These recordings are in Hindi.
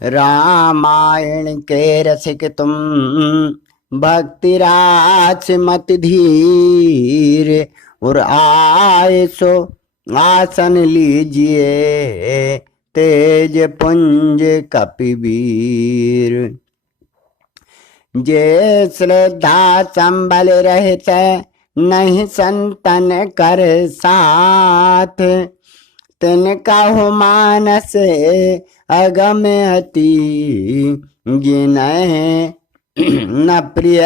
रामायण के रसिक तुम, भक्ति रास मत धीर। और आए सो आसन लीजिए, तेज पुंज कपिवीर। जे श्रद्धा संबल रहित, नहीं संतन कर साथ। तिनका हो मानस अगम अति, गिनय न प्रिय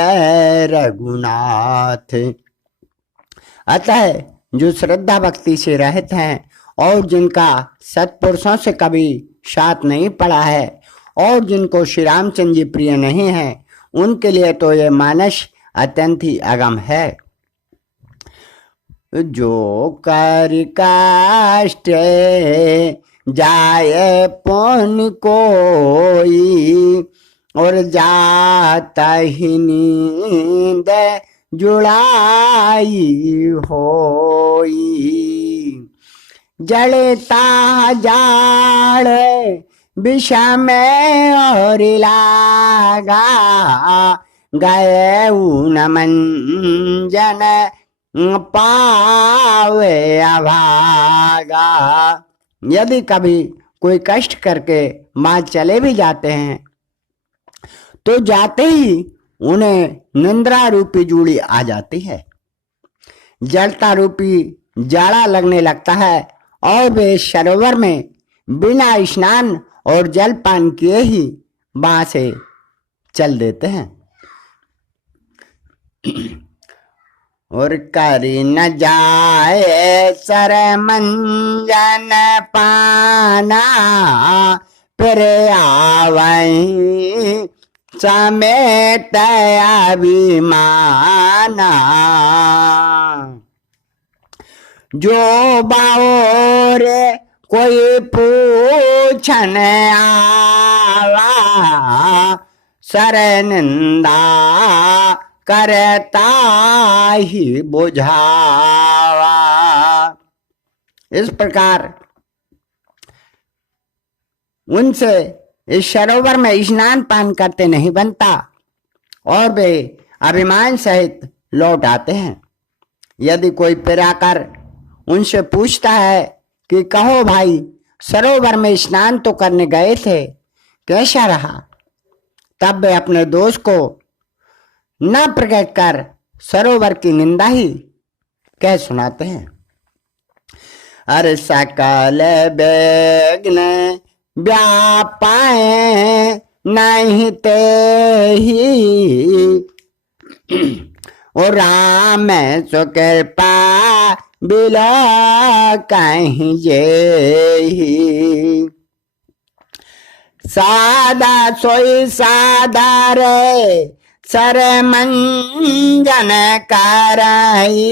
रघुनाथ। अतः जो श्रद्धा भक्ति से रहित हैं और जिनका सत्पुरुषों से कभी साथ नहीं पड़ा है और जिनको श्री रामचंद्र जी प्रिय नहीं है, उनके लिए तो यह मानस अत्यंत ही अगम है। जो कर काष्ठ जाए पुण्य कोई, और जाता ही नींद जुड़ाई होई। जड़ता जाड़ विषम और लागा, गए न मंजन पावे अभागा। यदि कभी कोई कष्ट करके मां चले भी जाते हैं तो जाते ही उन्हें निंद्रा रूपी जूड़ी आ जाती है, जड़ता रूपी जाड़ा लगने लगता है और वे सरोवर में बिना स्नान और जलपान किए ही वहां से चल देते हैं। और करी न जाए सर मंजन पाना, फिर आवई समेत अभिमाना। जो बाओर कोई पूछन आवा, सर निंदा करता ही बुझावा। इस प्रकार उनसे इस सरोवर में स्नान पान करते नहीं बनता और वे अभिमान सहित लौट आते हैं। यदि कोई फिर आकर उनसे पूछता है कि कहो भाई, सरोवर में स्नान तो करने गए थे, कैसा रहा, तब वे अपने दोष को न प्रकट कर सरोवर की निंदा ही कह सुनाते हैं। अरे सकल विघ्न व्यापाए नहीं ते ही, और राम सो कृपा बिला कहीं जे। सादा सोई सादा रे सर मंजन कराई,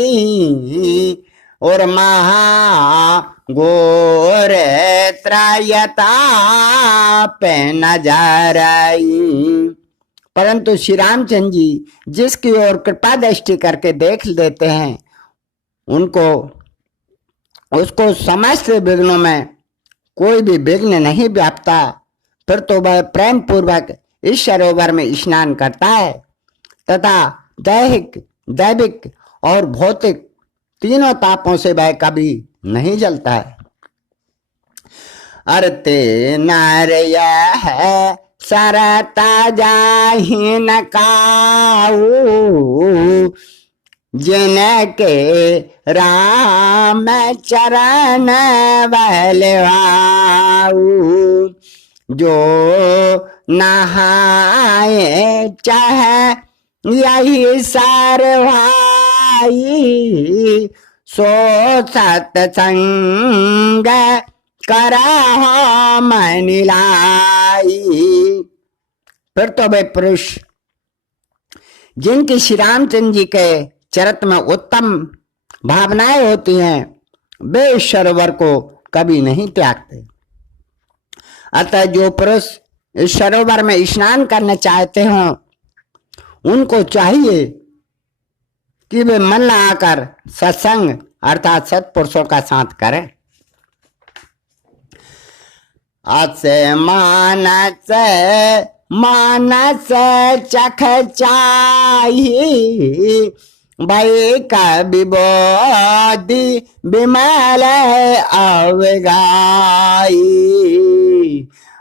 और महा घोर त्रायता पे नजर आई। परंतु श्री रामचंद्र जी जिसकी ओर कृपा दृष्टि करके देख लेते हैं, उसको समस्त विघ्नों में कोई भी विघ्न नहीं व्यापता। फिर तो वह प्रेम पूर्वक इस सरोवर में स्नान करता है तथा दैहिक, दैविक और भौतिक तीनों तापों से वह कभी नहीं जलता है। अर्ते नार्य है सरता जाहि न काऊ, जिनके राम चरण बहलवाऊ। जो नहाए चाहे यही सार भाई, सो सत्संग करा मन लाई। फिर तो वे पुरुष जिनकी श्री रामचंद्र जी के चरित्र में उत्तम भावनाएं होती हैं, वे इस सरोवर को कभी नहीं त्यागते। अतः जो पुरुष इस सरोवर में स्नान करना चाहते हों, उनको चाहिए कि वे मन लगाकर सत्संग अर्थात सत्पुरुषों का साथ करें। असे मानस मानस चख चाही भाई कवि बोधि विमल अवगाई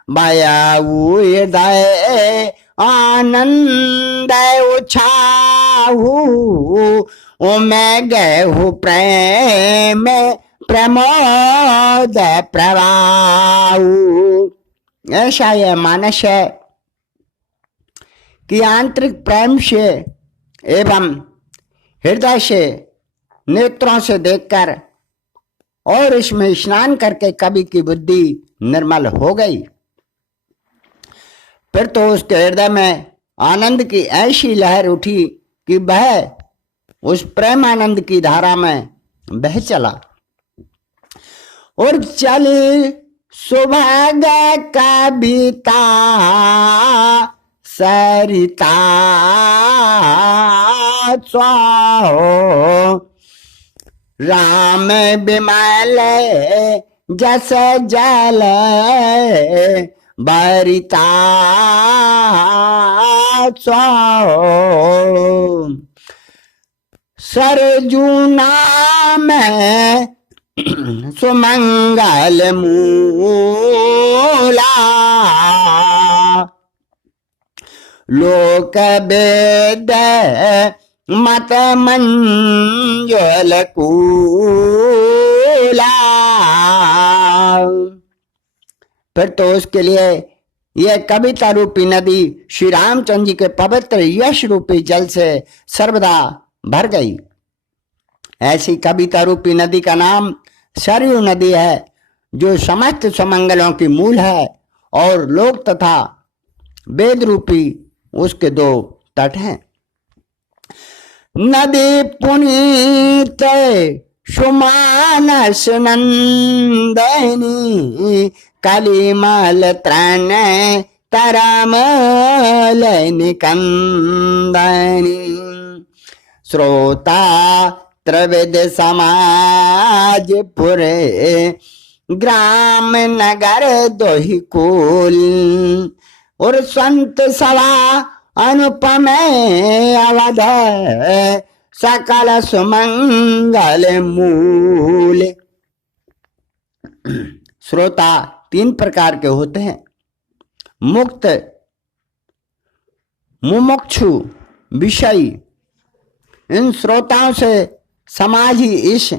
भयाऊ हृदय आनंद उछाहू मैं गहु प्रेम प्रमोद प्रवाहू। ऐसा यह मानस है कि आंतरिक प्रेम से एवं हृदय से नेत्रों से देखकर और इसमें स्नान करके कवि की बुद्धि निर्मल हो गई। फिर तो उसके हृदय में आनंद की ऐसी लहर उठी कि वह उस प्रेम आनंद की धारा में बह चला और चली सुभाग कविता सरिता स्वाहो राम विमल जस जल बरिता स्वाहो सरजूना में सुमंगल मूला लोक वेद मत मंजुल कूला। फिर तो उसके लिए यह कविता रूपी नदी श्री रामचंद्र जी के पवित्र यश रूपी जल से सर्वदा भर गई। ऐसी कविता रूपी नदी का नाम सरयू नदी है, जो समस्त सुमंगलों की मूल है और लोक तथा वेद रूपी उसके दो तट हैं। नदी पुनीत सुमानस नंदनी कलिमल त्रन तरमल निकंदनी श्रोता त्रिविध समाज पुरे ग्राम नगर दोहि कुल और संत सभा अनुपम अवध सकल सुमंगल मूल। श्रोता तीन प्रकार के होते हैं, मुक्त, मुमुक्षु, विषयी। इन श्रोताओं से समाज ही इस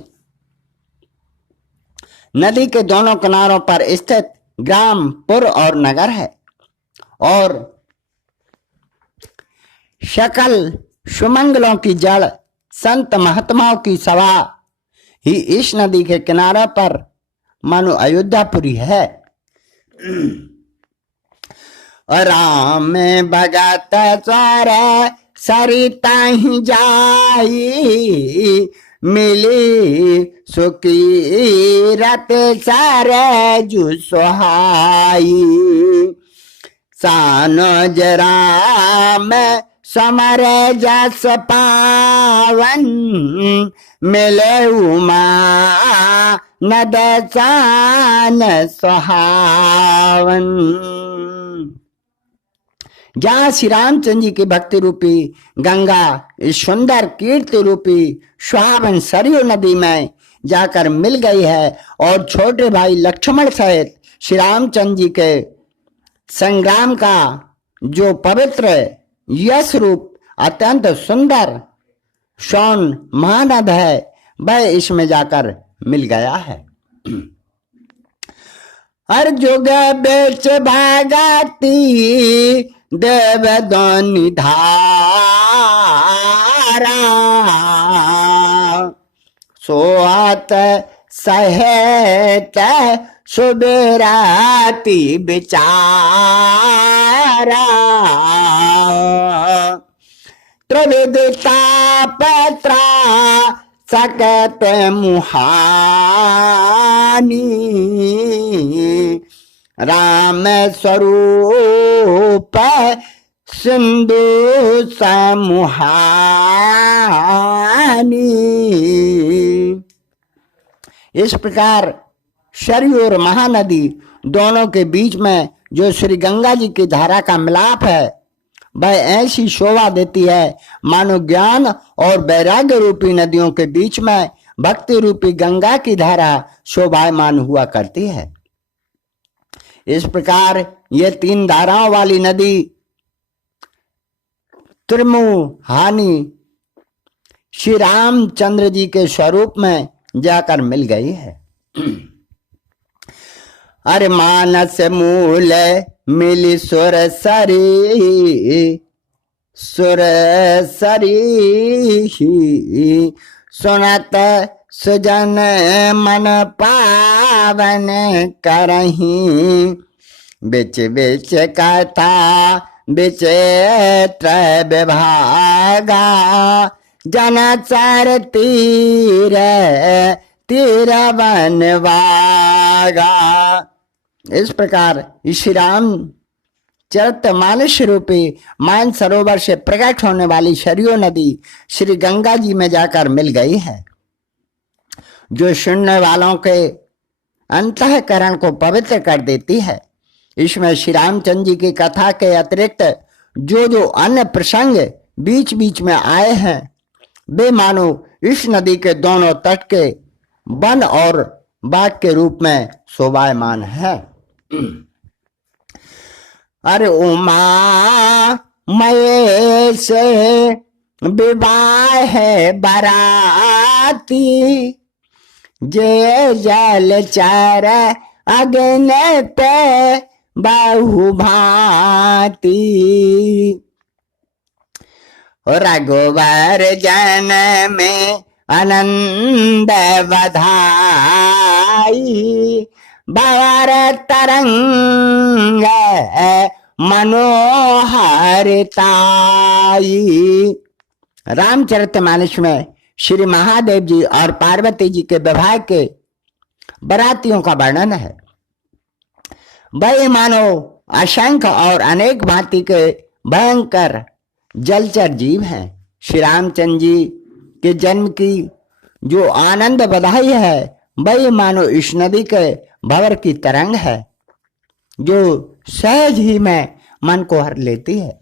नदी के दोनों किनारों पर स्थित ग्राम, पुर और नगर है और सकल सुमंगलों की जड़ संत महात्माओं की सभा ही इस नदी के किनारे पर मानो अयोध्यापुरी है। राम भगत स्वर सरिता ही जाई मिली सुखी रत सर जु सुहाई सानो जराम समर जस पावन मिले उमा नद सान सुहावन। जहाँ श्री रामचंद्र जी की भक्ति रूपी गंगा इस सुंदर कीर्ति रूपी सुहावन सरयू नदी में जाकर मिल गई है और छोटे भाई लक्ष्मण सहित श्री रामचंद्र जी के संग्राम का जो पवित्र यश रूप अत्यंत सुंदर सोन महानद है वह इसमें जाकर मिल गया है। हर जुग बेच भागती देव दोनि धारा सोहत सहेत सुबेराती बिचारा त्रिविधता पत्रा सकत मुहानी राम स्वरूप सिंधु समुहानी। इस प्रकार सरयू और महानदी दोनों के बीच में जो श्री गंगा जी की धारा का मिलाप है वह ऐसी शोभा देती है मानो ज्ञान और वैराग्य रूपी नदियों के बीच में भक्ति रूपी गंगा की धारा शोभायमान हुआ करती है। इस प्रकार ये तीन धाराओं वाली नदी त्रिमुहानी श्री रामचंद्र जी के स्वरूप में जाकर मिल गई है। अरे मानस मूल मिली सुर सरी सुनत सुजन मन पावन करही बिच बिच कथा विचित्र विभागा जन चर तीर तीर बनवागा। इस प्रकार श्री राम चरितमानस रूपी मान सरोवर से प्रकट होने वाली सरयू नदी श्री गंगा जी में जाकर मिल गई है, जो सुनने वालों के अंतःकरण को पवित्र कर देती है। इसमें श्री रामचंद्र जी की कथा के अतिरिक्त जो जो अन्य प्रसंग बीच बीच में आए हैं वे मानो इस नदी के दोनों तट के वन और बाग के रूप में शोभायमान है। अरे उमा महेश विवाह है बराती जे जल चार अग्न पे बहु भांति रघुवर जन में आनंद बधाई बावर तरंग मनोहरताई। रामचरितमानस में श्री महादेव जी और पार्वती जी के विवाह के बरातियों का वर्णन है। वही मानो असंख्य और अनेक भांति के भयंकर जलचर जीव हैं। श्री रामचंद्र जी के जन्म की जो आनंद बधाई है वही मानो इस नदी के भंवर की तरंग है, जो सहज ही में मन को हर लेती है।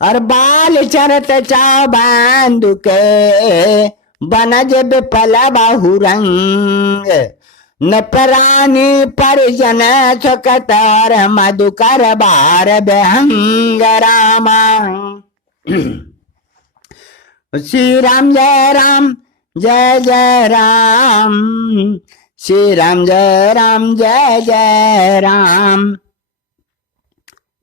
और बाल चरत चाबंदु के बनज विपल बहुरंग न प्राणी परिजन सुकतर मधुकर बार बेहंग रामा। श्री राम जय राम जय जय राम, श्री राम जय राम जय जय राम।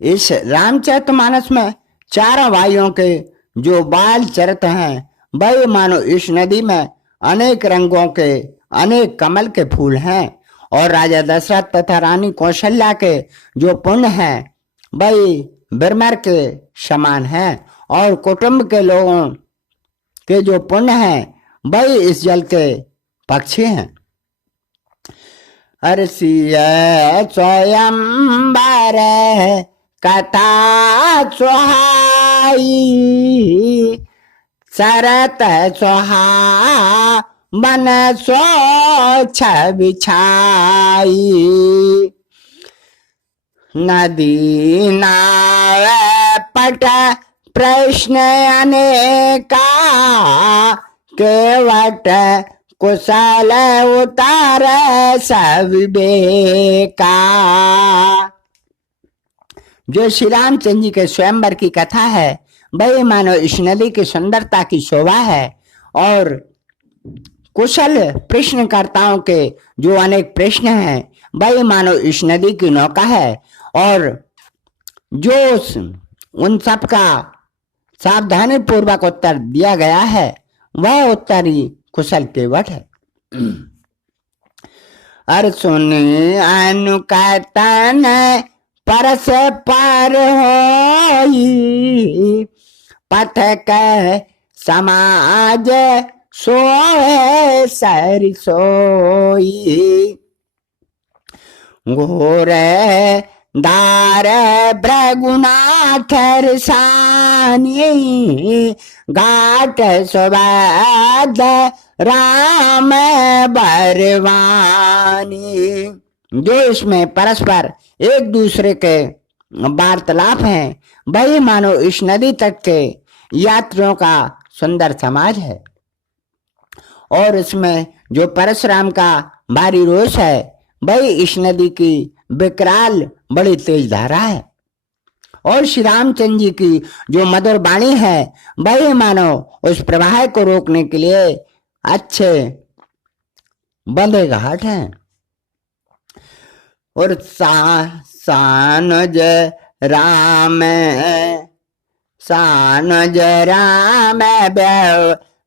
इस रामचरितमानस में चारों भाइयों के जो बाल चरित हैं वही मानो इस नदी में अनेक रंगों के अनेक कमल के फूल हैं, और राजा दशरथ तथा रानी कौशल्या के जो पुण्य हैं वही बिरमर के समान हैं, और कुटुंब के लोगों के जो पुण्य हैं वही इस जल के पक्षी हैं। अर्षिय स्वयंवर कथा सुहाई शरत सुहा मन स्वच्छ बिछाई नदी नाव पट प्रश्न अनेका केवट कुशल उतार सविवेका। जो श्री रामचंद्र जी के स्वयंवर की कथा है वही मानो इस नदी की सुंदरता की शोभा है, और कुशल प्रश्नकर्ताओं के जो अनेक प्रश्न हैं वही मानो इस नदी की नौका है, और जो उन सब का सावधानी पूर्वक उत्तर दिया गया है वह उत्तर ही कुशल केवट है। अर सुनी अनुकतन परस पर होई पथक समाज सोए सर सोई घोर दार भृगुनाथ रसानी घाट सुबद राम बरवानी। जो इसमें परस्पर एक दूसरे के वार्तालाप हैं, वही मानो इस नदी तट के यात्रियों का सुंदर समाज है। और इसमें जो परशुराम का भारी रोष है, वही इस नदी की विकराल बड़ी तेज धारा है। और श्री रामचंद्र जी की जो मधुर वाणी है, वही मानो उस प्रवाह को रोकने के लिए अच्छे बंधे घाट हैं। और सानज राम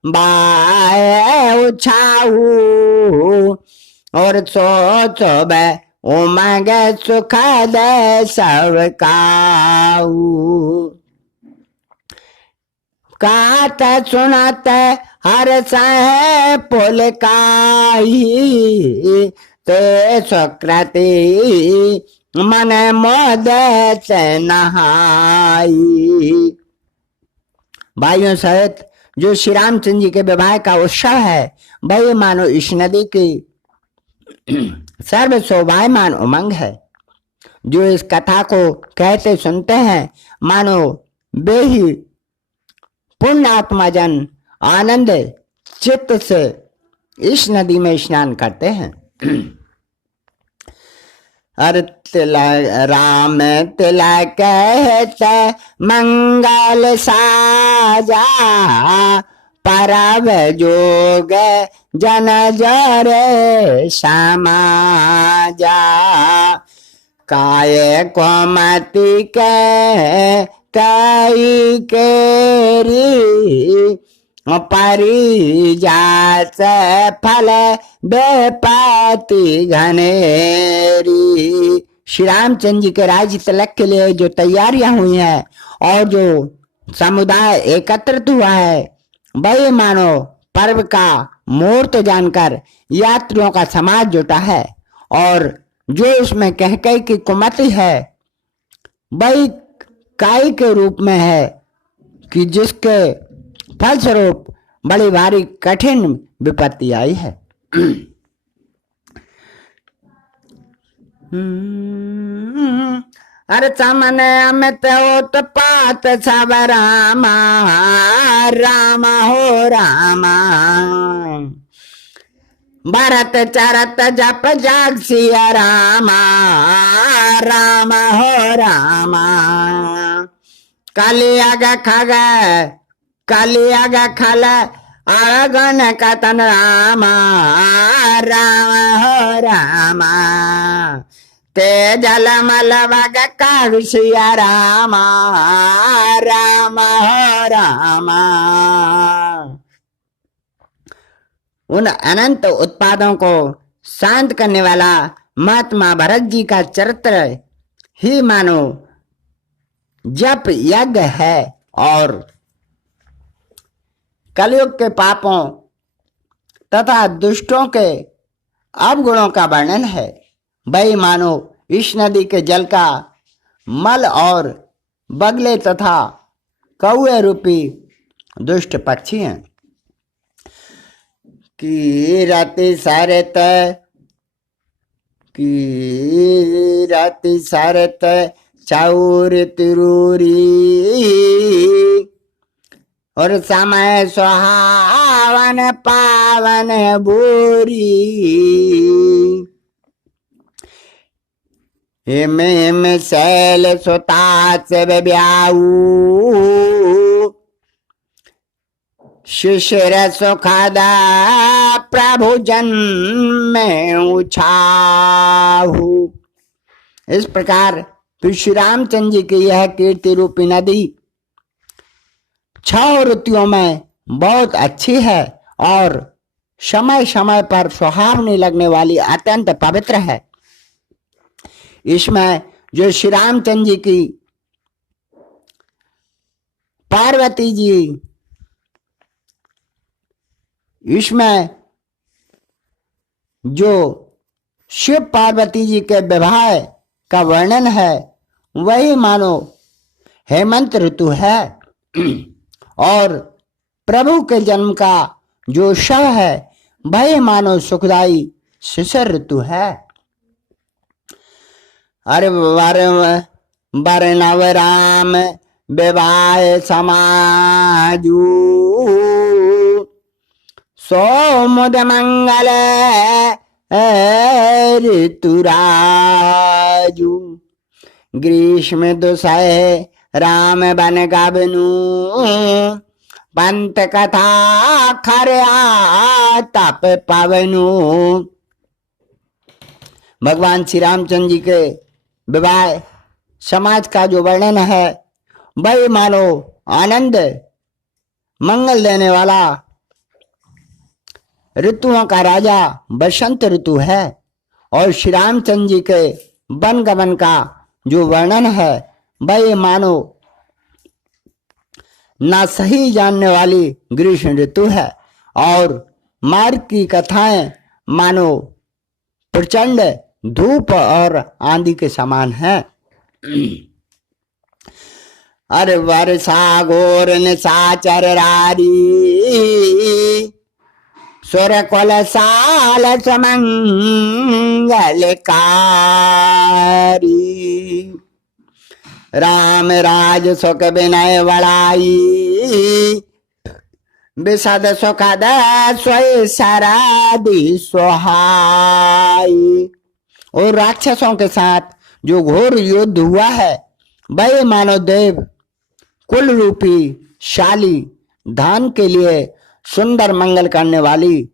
बाय उछाऊ और सोच उमंग सुख दे सबकाऊ। कात सुनत हर सह पुलकाई ते सुकृति मन मोद से नहाई। भाइयों सहित जो श्री रामचंद्र जी के विवाह का उत्सव है, वही मानो इस नदी की सर्व शोभायमान उमंग है। जो इस कथा को कहते सुनते हैं, मानो वे ही पुण्य आत्माजन आनंद चित्त से इस नदी में स्नान करते हैं। अर राम तिलक कहते मंगल साजा परब जोग जन जरे समाजा। काय कोमति के कई केरी परिजात फल बेपाती घनेरी। श्री रामचंद्र जी के राज्य तिलक के लिए जो तैयारियां हुई हैं और जो समुदाय एकत्रित हुआ है, वही मानो पर्व का मुहूर्त जानकर यात्रियों का समाज जुटा है। और जो इसमें कहकई की कुमति है, वही काई के रूप में है कि जिसके फलस्वरूप बड़ी भारी कठिन विपत्ति आई है। अरे चमन अमित उत्पात सब रामा राम हो रामा। भरत चरत जप जाग सिया रामा राम हो रामा। कलियग खग कलियग खल अगन कतन रामा राम हो रामा। ते जल मल वग कागसिया रामा राम हो रामा। उन अनंत उत्पादों को शांत करने वाला महात्मा भरत जी का चरित्र ही मानो जप यज्ञ है और कलयुग के पापों तथा दुष्टों के अवगुणों का वर्णन है। वही मानो इस नदी के जल का मल और बगले तथा कौए रूपी दुष्ट पक्षी हैं। कीरति सरत चौर तिरूरी और समय सुहावन पावन बोरी। हिम हिम शैल सुताच ब्याऊ शिशिर सुखदा प्रभु जन्म उछाहू। इस प्रकार श्री रामचंद्र जी की यह कीर्ति रूपी नदी 6 ऋतुओं में बहुत अच्छी है और समय समय पर सुहावनी लगने वाली अत्यंत पवित्र है। इसमें जो श्री रामचंद्र जी की पार्वती जी, इसमें जो शिव पार्वती जी के विवाह का वर्णन है, वही मानो हेमंत ऋतु है। और प्रभु के जन्म का जो शव है, वही मानो सुखदाई शिशिर ऋतु है। अरे वर्णव राम विवाह समाजू सोमुद मंगल ऋतुराजू ग्रीष्म दुसह राम बन गबनू पंत कथा खरया तप पवनू। भगवान श्री रामचंद्र जी के विवाह समाज का जो वर्णन है वही मानो आनंद मंगल देने वाला ऋतुओं का राजा बसंत ऋतु है। और श्री रामचंद्र जी के वन गमन का जो वर्णन है वही मानो ना सही जानने वाली ग्रीष्म ऋतु है। और मार्ग की कथाएं मानो प्रचंड धूप और आंधी के समान है। अरे वर्षा घोर निशाचर रारी सुर कुल साल समंगलकारी राम राज सुख विनय बड़ाई विशद सुखद स्वय शरादि सुहाई। और राक्षसों के साथ जो घोर युद्ध हुआ है वही मानव देव कुल रूपी शाली धान के लिए सुंदर मंगल करने वाली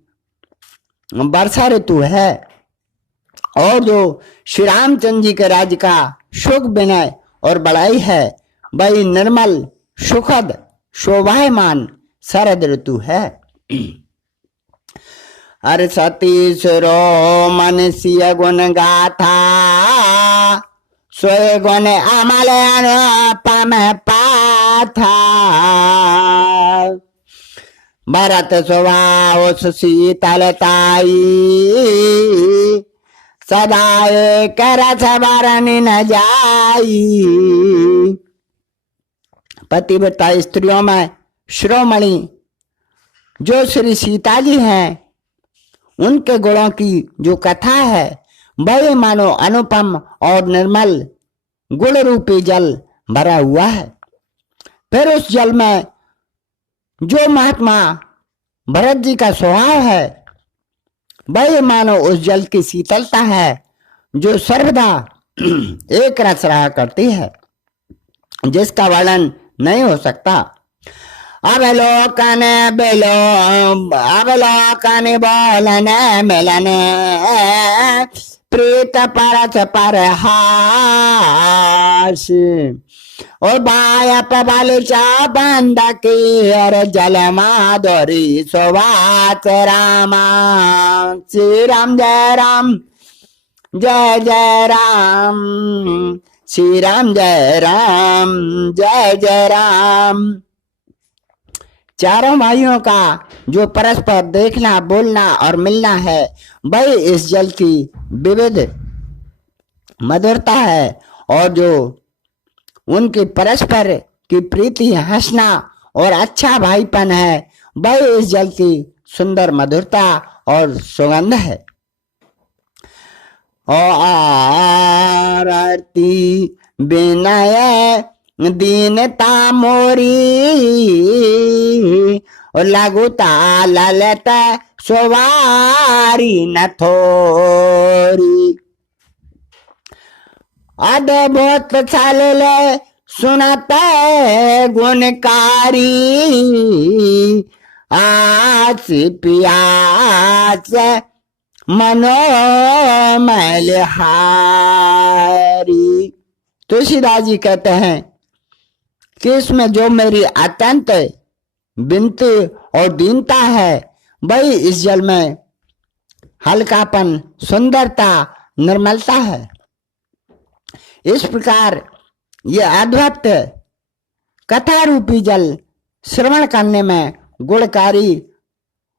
वर्षा ऋतु है। और जो श्री रामचंद्र जी के राज्य का सुख विनय और बड़ाई है वही निर्मल सुखद शोभायमान शरद ऋतु है। अरे सतीश रो मनसीय गुण गाथा सोए गुण अमल अनुपम पाथा भरत स्वभाव शीतलताई सदाए करछ बरन न जाई। पतिव्रता स्त्रियों में शिरोमणि जो श्री सीता जी हैं उनके गुणों की जो कथा है वही मानो अनुपम और निर्मल गुण रूपी जल भरा हुआ है। फिर उस जल में जो महात्मा भरत जी का स्वभाव है वही मानो उस जल की शीतलता है जो सर्वदा एक रस रहा करती है जिसका वर्णन नहीं हो सकता। अवलोकन बोलन मिलन प्रीत परस पर हास और बायप बल चा बंद की और जल माधुरी सुवास रामा। श्री राम जय राम जय जय राम श्री राम जय राम जय जय राम। चारों भाइयों का जो परस्पर देखना बोलना और मिलना है वही इस जल की विविध मधुरता है। और जो उनकी परस्पर की प्रीति हंसना और अच्छा भाईपन है वही इस जल की सुंदर मधुरता और सुगंध है। और आरती विनय दीनता मोरी और लघुता ललत सुवारी न थोरी। अद्भुत छल सुनते गुणकारी आस पियास मनोमल हारी। तुलसीदास जी कहते हैं कि इसमें जो मेरी अत्यंत विनती और दीनता है वही इस जल में हल्कापन सुंदरता निर्मलता है। इस प्रकार ये अद्भुत कथा रूपी जल श्रवण करने में गुणकारी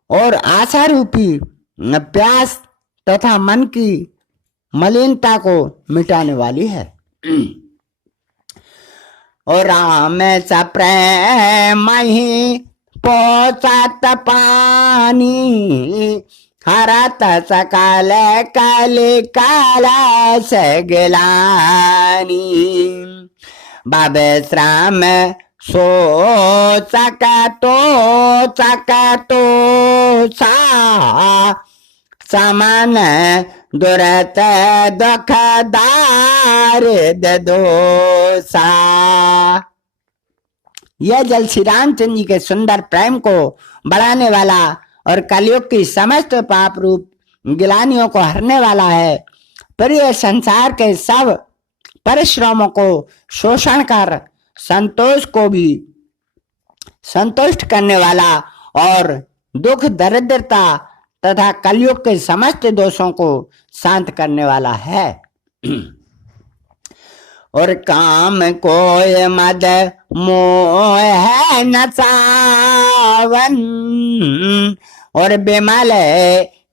और आशा रूपी प्यास तथा मन की मलिनता को मिटाने वाली है। और राम सा प्रेम ही पोसत पानी हरत सकल कलिकालस गिलानी विश्राम सो सकतो सा समन दुरत दुख दारिद दोसा। यह जल श्री रामचंद्र जी के सुंदर प्रेम को बढ़ाने वाला और कलयुग की समस्त पाप रूप गिलानियों को हरने वाला है। पर यह संसार के सब परिश्रमों को शोषण कर संतोष को भी संतुष्ट करने वाला और दुख दरिद्रता तथा कलयुग के समस्त दोषों को शांत करने वाला है। और काम कोय मद मोह है न सावन और बिमल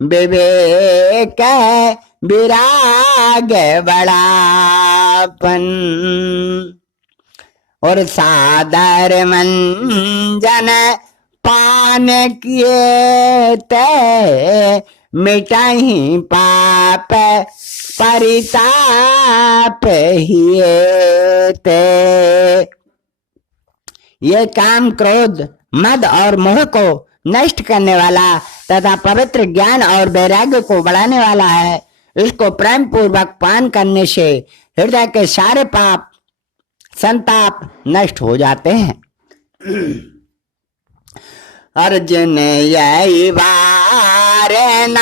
विवेक विराग बड़ापन और सादर मंजन पान किए ते मिटाही पाप परिताप हिए ते। ये काम क्रोध मद और मोह को नष्ट करने वाला तथा पवित्र ज्ञान और वैराग्य को बढ़ाने वाला है। इसको प्रेम पूर्वक पान करने से हृदय के सारे पाप संताप नष्ट हो जाते हैं। अर्जुन यही वारे न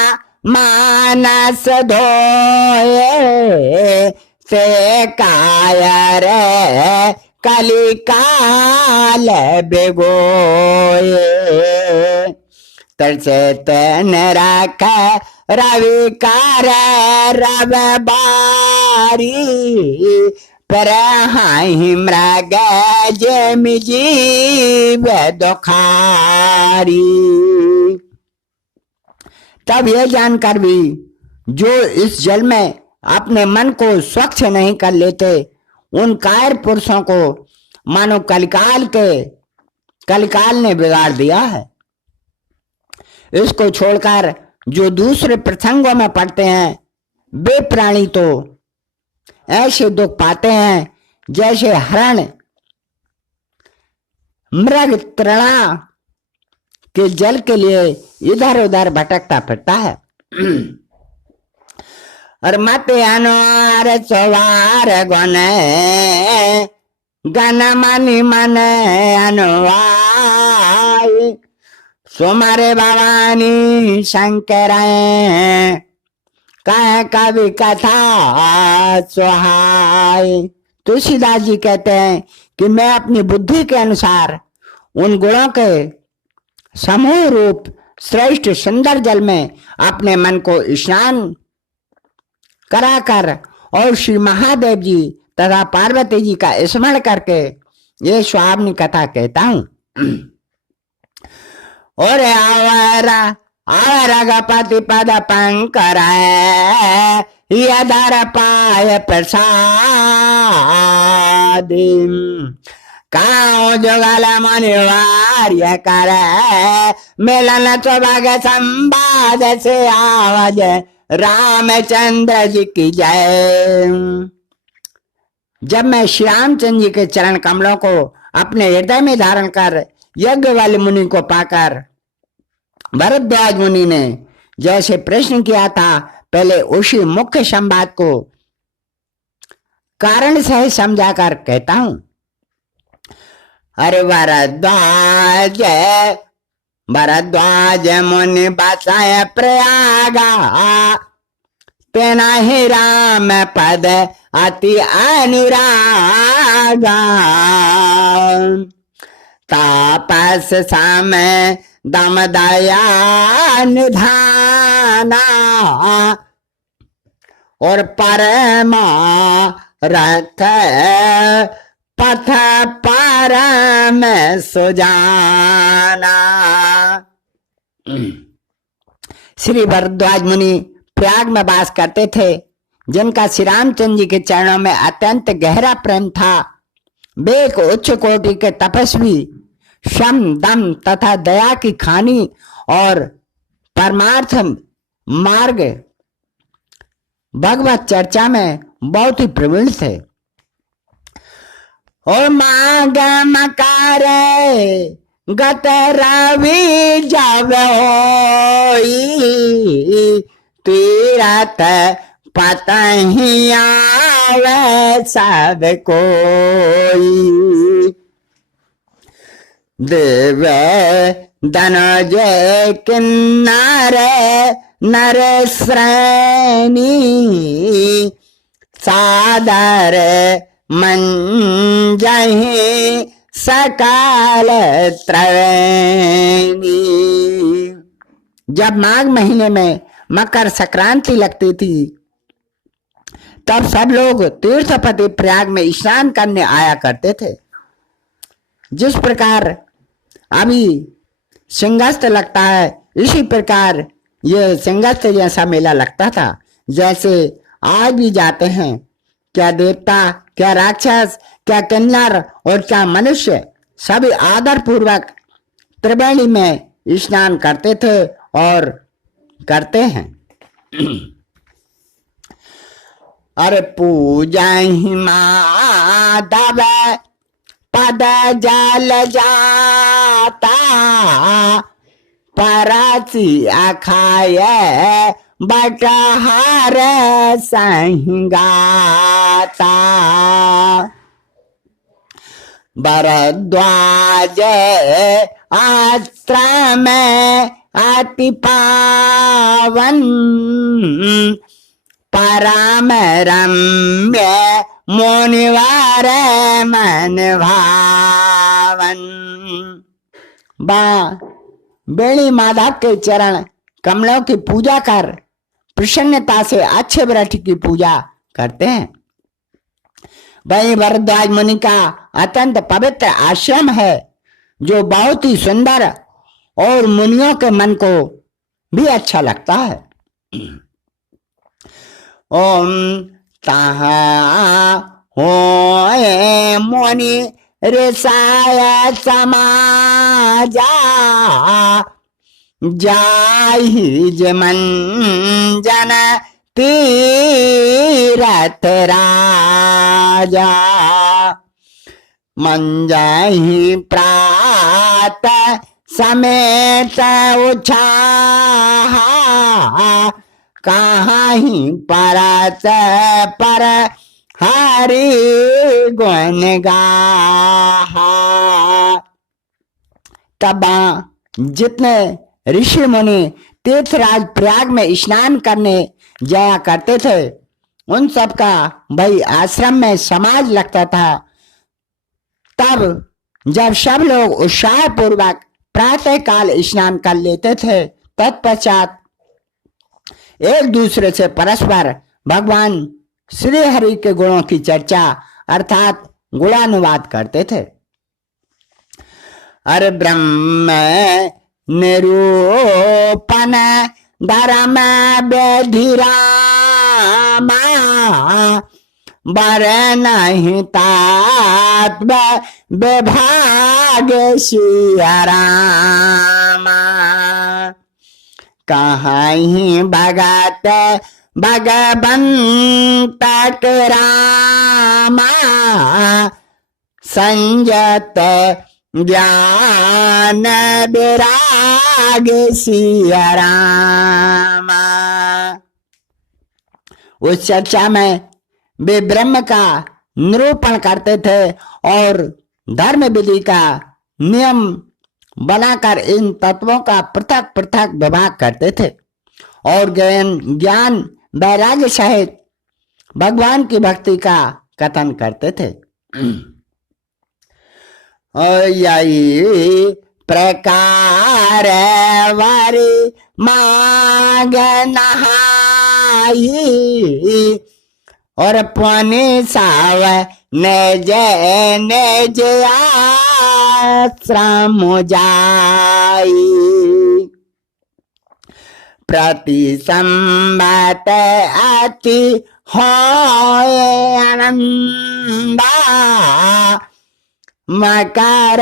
मानस धोए से कायर कलिकाल बेगोए तरसे तन रख रविकार रव बारी पर हाहि मृग जमि जीव दुखारी। तब यह जानकर भी जो इस जल में अपने मन को स्वच्छ नहीं कर लेते उन कायर पुरुषों को मानो कलिकाल ने बिगाड़ दिया है। इसको छोड़कर जो दूसरे प्रसंगों में पड़ते हैं वे प्राणी तो ऐसे दुख पाते हैं जैसे हरण मृग तृणा के जल के लिए इधर उधर भटकता फिरता है। और मत अनुवार सवार गन मनि मन अनुवाय सुमरे भवानी शंकर कह कवि कथा सुहाय। तुलसीदास जी कहते हैं कि मैं अपनी बुद्धि के अनुसार उन गुणों के समूह रूप श्रेष्ठ सुंदर जल में अपने मन को स्नान कराकर और श्री महादेव जी तथा पार्वती जी का स्मरण करके ये स्वामी कथा कहता हूं। और आवर गपति पद पंकर यदर पाय प्रसाद काऊ जुगल मुनिवार्य कर मिलन सुभग संवाद से आवज रामचंद्र जी की जय। जब मैं श्री रामचंद्र जी के चरण कमलों को अपने हृदय में धारण कर यज्ञ वाले मुनि को पाकर भरद्वाज मुनि ने जैसे प्रश्न किया था पहले उसी मुख्य संवाद को कारण सहित समझाकर कहता हूं। अरे भरद्वाज मुनि बसाय प्रयागा तेना ही राम पद अति अनुरागा तापस समय दम दया निधाना और परमा रथ पथ परम सुजाना। श्री भरद्वाज मुनि प्रयाग में वास करते थे जिनका श्री रामचंद्र जी के चरणों में अत्यंत गहरा प्रेम था। वे एक उच्च कोटि के तपस्वी शम दम तथा दया की खानी और परमार्थ मार्ग भगवत चर्चा में बहुत ही प्रवीण थे। ओ माग मकार गत रवि जब होई तीरथ पतहि आवे सब कोई देव धनुज किन्नर नर श्रेणी सादर मंजहि सकल त्रैणी। जब माघ महीने में मकर संक्रांति लगती थी तब सब लोग तीर्थपति प्रयाग में स्नान करने आया करते थे। जिस प्रकार अभी सिंहस्थ लगता है इसी प्रकार ये सिंहस्थ जैसा मेला लगता था। जैसे आज भी जाते हैं, क्या देवता, क्या राक्षस, क्या किन्नर और क्या मनुष्य सभी आदर पूर्वक त्रिवेणी में स्नान करते थे और करते हैं। अरे पूजा ही माधव पद जल जाता परासी अखाय बटहार संगाता भरद्वाज आश्रम अति पावन परम रम्य मुनिवार मन भावन। बेणी माधव के चरण कमलों की पूजा कर प्रसन्नता से अच्छे व्रत की पूजा करते हैं। वही भरद्वाज मुनि का अत्यंत पवित्र आश्रम है जो बहुत ही सुंदर और मुनियों के मन को भी अच्छा लगता है। ओम तहा होए मुनि ऋषाय समाजा जाहि जमन जन तीरथ राजा मंजहि प्रात समेत उछाहा कहीं परत पर हरि गुण गाहा। तब जितने ऋषि मुनि तीर्थराज प्रयाग में स्नान करने जाया करते थे उन सब का भाई आश्रम में समाज लगता था। तब जब सब लोग उत्साह पूर्वक प्रातः काल स्नान कर लेते थे तत्पश्चात एक दूसरे से परस्पर भगवान श्री हरि के गुणों की चर्चा अर्थात गुणानुवाद करते थे। अरे ब्रह्म निरूपण धर्म बेधिरामा बर नहीं तात्व विभाग सिया रामा कहीं भगत भगवंत रामा संयत ज्ञान विराग सिया रामा। उस चर्चा में वे ब्रह्म का निरूपण करते थे और धर्म विधि का नियम बनाकर इन तत्वों का पृथक पृथक विभाग करते थे और ज्ञान वैराग्य सहित भगवान की भक्ति का कथन करते थे। यही प्रकार वारी मांग नहाई और पुनि साव निज निज आश्रम जाई प्रति संबत अति होए आनंदा मकर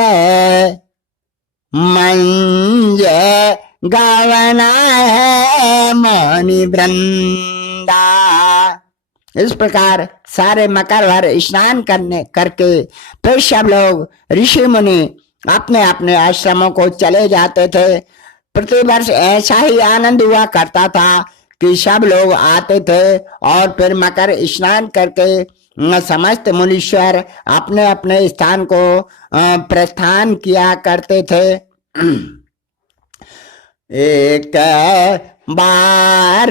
मंज गावना है मौनी वृंदा। इस प्रकार सारे मकर भर स्नान करके फिर सब लोग ऋषि मुनि अपने अपने आश्रमों को चले जाते थे। प्रतिवर्ष ऐसा ही आनंद हुआ करता था कि सब लोग आते थे और फिर मकर स्नान करके समस्त मुनीश्वर अपने अपने स्थान को प्रस्थान किया करते थे। एक बार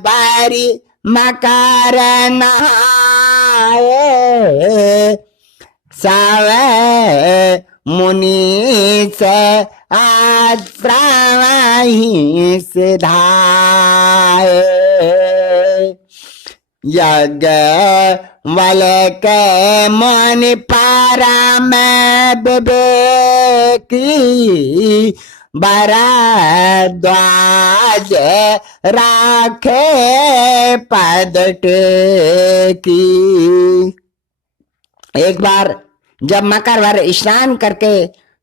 बारी मकर नहाए, सवे मुनि से आश्रम ही सिधाए। यज्ञ वल के मुनि परम विवेकी, भरद्वाज राखे पद टेकी। एक बार जब मकर भर स्नान करके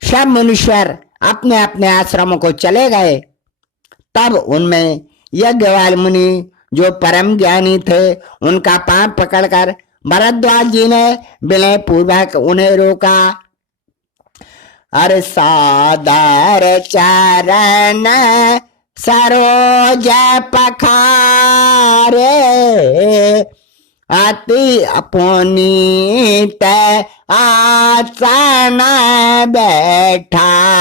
सब मुनीश्वर अपने अपने आश्रमों को चले गए, तब उनमें यज्ञवाल मुनि जो परम ज्ञानी थे उनका पांव पकड़कर भरद्वाज जी ने विनय पूर्वक उन्हें रोका। अरे सादर चरण सरोज पखारे, अति अपुनीत आसन बैठारे।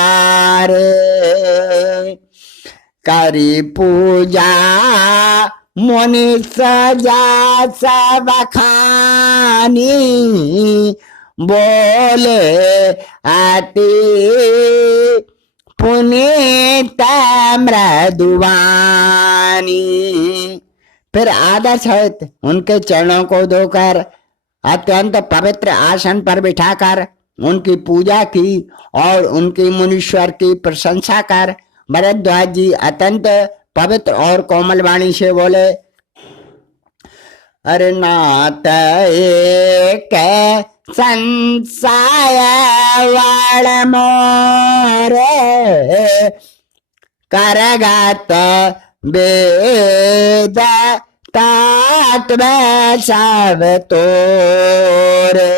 करी पूजा मुनि सजा सब खानी, बोले अति पुनीत मृदुवानी। फिर आदर सहित उनके चरणों को धोकर अत्यंत पवित्र आसन पर बिठाकर उनकी पूजा की और उनकी मुनीश्वर की प्रशंसा कर भरद्वाज जी अत्यंत पवित्र और कोमल वाणी से बोले, अरे नाथ एक संसाय वाण मोरे, करगत वेद तत्व सब तोरे।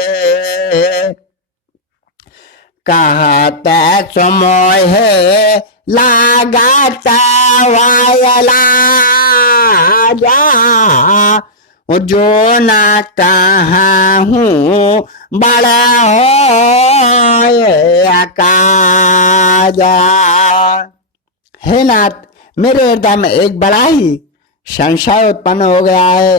कहत सुमोहे लागत वायला जा, जो न कहाँ हूँ बड़ा हो अकाजा। हे नाथ, मेरे हृदय में एक बड़ा ही संशय उत्पन्न हो गया है।